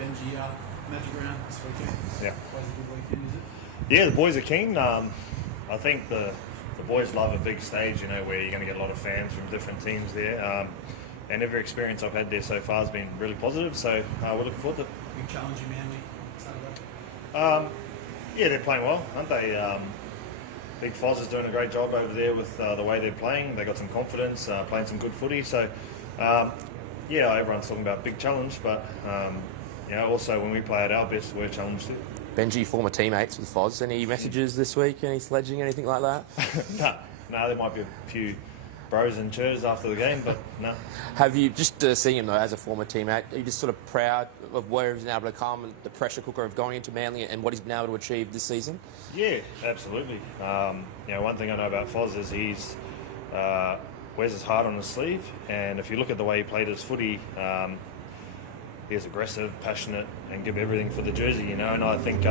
Benji magic round this weekend. Yeah. Was a good weekend, is it? Yeah, the boys are keen. I think the boys love a big stage, where you're going to get a lot of fans from different teams there. And every experience I've had there so far has been really positive, so we're looking forward to it. Big challenge in Manly Saturday. Yeah, they're playing well, aren't they? Big Foz is doing a great job over there with the way they're playing. They got some confidence, playing some good footy. So, yeah, everyone's talking about big challenge, but also when we play at our best, we're challenged too. Benji, former teammates with Foz. Any messages this week? Any sledging? Anything like that? No, there might be a few bros and chairs after the game, but no. Have you, just seeing him though as a former teammate, are you just sort of proud of where he's been able to come and the pressure cooker of going into Manly and what he's been able to achieve this season? Yeah, absolutely. One thing I know about Foz is he's wears his heart on his sleeve, and if you look at the way he played his footy, he's aggressive, passionate, and give everything for the jersey, And I think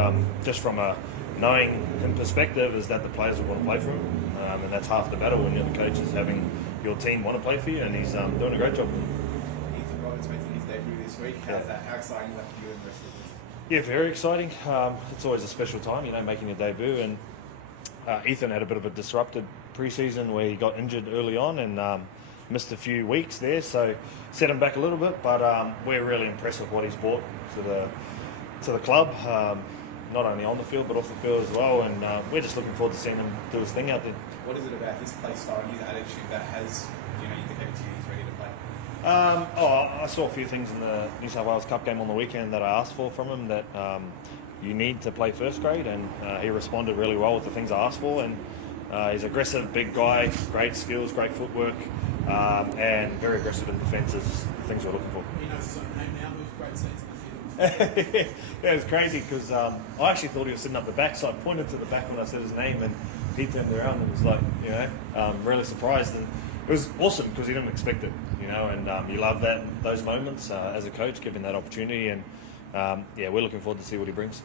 just from a knowing him perspective is that the players will want to play for him, and that's half the battle when you're the coach, is having your team want to play for you, and he's doing a great job. Ethan Roberts making his debut this week. How exciting is that for you and the rest of the team? Yeah, very exciting. It's always a special time, making your debut, and Ethan had a bit of a disrupted pre-season where he got injured early on and missed a few weeks there, so set him back a little bit, but we're really impressed with what he's brought to the club, not only on the field but off the field as well, and we're just looking forward to seeing him do his thing out there. What is it about his play style and his attitude that has, indicated to you he's ready to play? I saw a few things in the New South Wales Cup game on the weekend that I asked for from him, that you need to play first grade, and he responded really well with the things I asked for, and he's an aggressive, big guy, great skills, great footwork, and very aggressive in defence is the things we're looking for. He knows his own name now, but great scenes in the field. Yeah, it was crazy because I actually thought he was sitting up the back, so I pointed to the back when I said his name, and he turned around and was like, really surprised, and it was awesome because he didn't expect it, and you love those moments as a coach, giving that opportunity, and we're looking forward to see what he brings.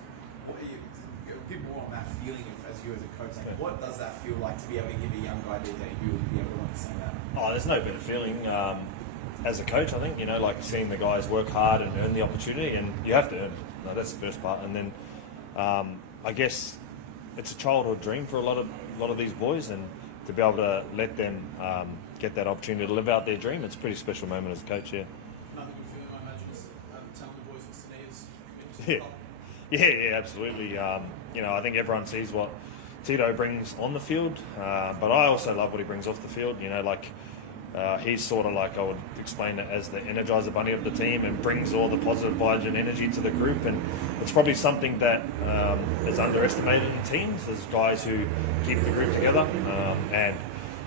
A bit more on that feeling as you as a coach. What does that feel like to be able to give a young guy their debut and be able to understand that? Oh, there's no better feeling as a coach, I think, like seeing the guys work hard and earn the opportunity, and you have to earn it. No, that's the first part, and then I guess it's a childhood dream for a lot of these boys, and to be able to let them get that opportunity to live out their dream, it's a pretty special moment as a coach. Another good feeling, I imagine, is telling the boys at Sunia's committed to the club. Yeah, absolutely. I think everyone sees what Tito brings on the field, but I also love what he brings off the field. He's sort of like, I would explain it as the energizer bunny of the team, and brings all the positive vibes and energy to the group, and it's probably something that is underestimated in teams, as guys who keep the group together, and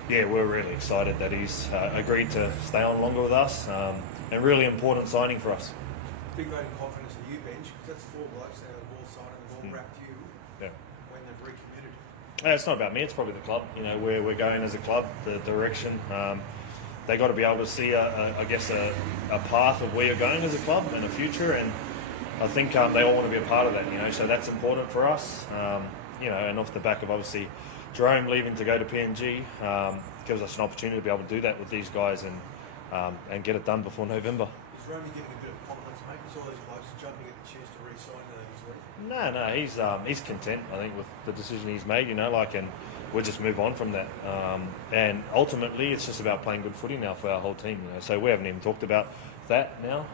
we're really excited that he's agreed to stay on longer with us, and really important signing for us. Big vote of confidence in you, Benj, because that's four blokes that have all signed and all wrapped you when they've recommitted. It's not about me, it's probably the club. Where we're going as a club, the direction. They got to be able to see, a path of where you're going as a club and a future, and I think they all want to be a part of that. So that's important for us. And off the back of obviously Jerome leaving to go to PNG, gives us an opportunity to be able to do that with these guys and get it done before November. Is Romy giving a bit of confidence, mate? Because all these blokes are jumping at the chance to re-sign this week. No, he's content, I think, with the decision he's made, and we'll just move on from that. And ultimately, it's just about playing good footy now for our whole team, So we haven't even talked about that now.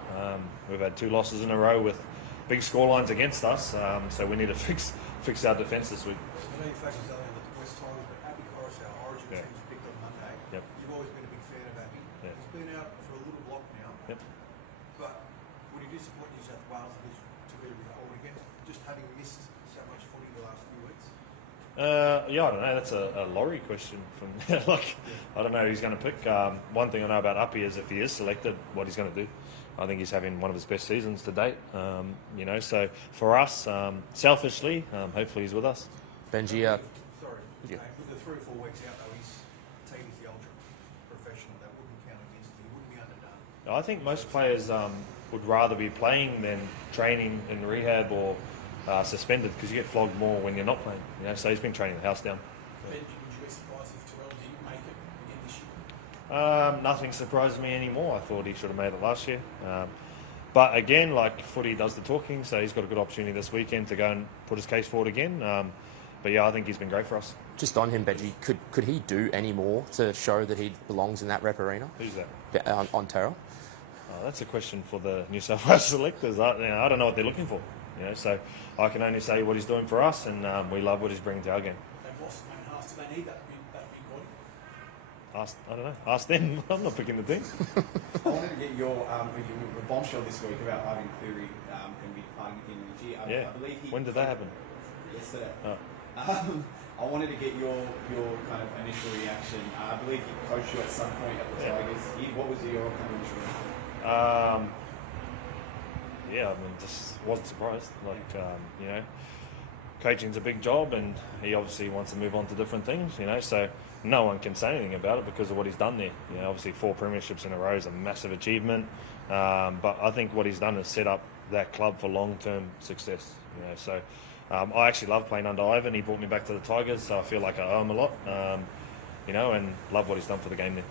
We've had 2 losses in a row with big scorelines against us, so we need to fix our defence this week. I know you focused on the West Tigers, but Abby Corus, our origin team, was picked on Monday. Yep. You've always been a big fan of Abby. Yep. He's been out for a little block now. Yep. But would he disappoint New South Wales to be result again, just having missed so much footy the last few weeks? I don't know. That's a Laurie question from I don't know who he's going to pick. One thing I know about Uppy is if he is selected, what he's going to do. I think he's having one of his best seasons to date. So for us, selfishly, hopefully he's with us. Benji, Sorry, with the 3 or 4 weeks out though, his team is the ultra professional. That wouldn't count against him. He wouldn't be underdone. I think most players would rather be playing than training in rehab or suspended, because you get flogged more when you're not playing. So he's been training the house down. Benji, would you be surprised if Terrell didn't make it again this year? Nothing surprised me anymore. I thought he should have made it last year. But again, like footy does the talking, so he's got a good opportunity this weekend to go and put his case forward again. But yeah, I think he's been great for us. Just on him, Benji, could he do any more to show that he belongs in that rep arena? Who's that? On Terrell? That's a question for the New South Wales selectors. I don't know what they're looking for. So I can only say what he's doing for us, and we love what he's bringing to our game. They've lost main half. Do they need that big body? I don't know. Ask them. I'm not picking the team. I wanted to get your bombshell this week about Ivan Cleary going to be departing at the end of the year. Yeah. I believe When did that happen? Yesterday. Oh. I wanted to get your kind of initial reaction. I believe he coached you at some point at the Tigers. What was your kind of initial reaction? Yeah, I mean, just wasn't surprised. Coaching's a big job, and he obviously wants to move on to different things. So no one can say anything about it because of what he's done there. Obviously 4 premierships in a row is a massive achievement. But I think what he's done is set up that club for long-term success. So I actually love playing under Ivan. He brought me back to the Tigers, so I feel like I owe him a lot. And love what he's done for the game there.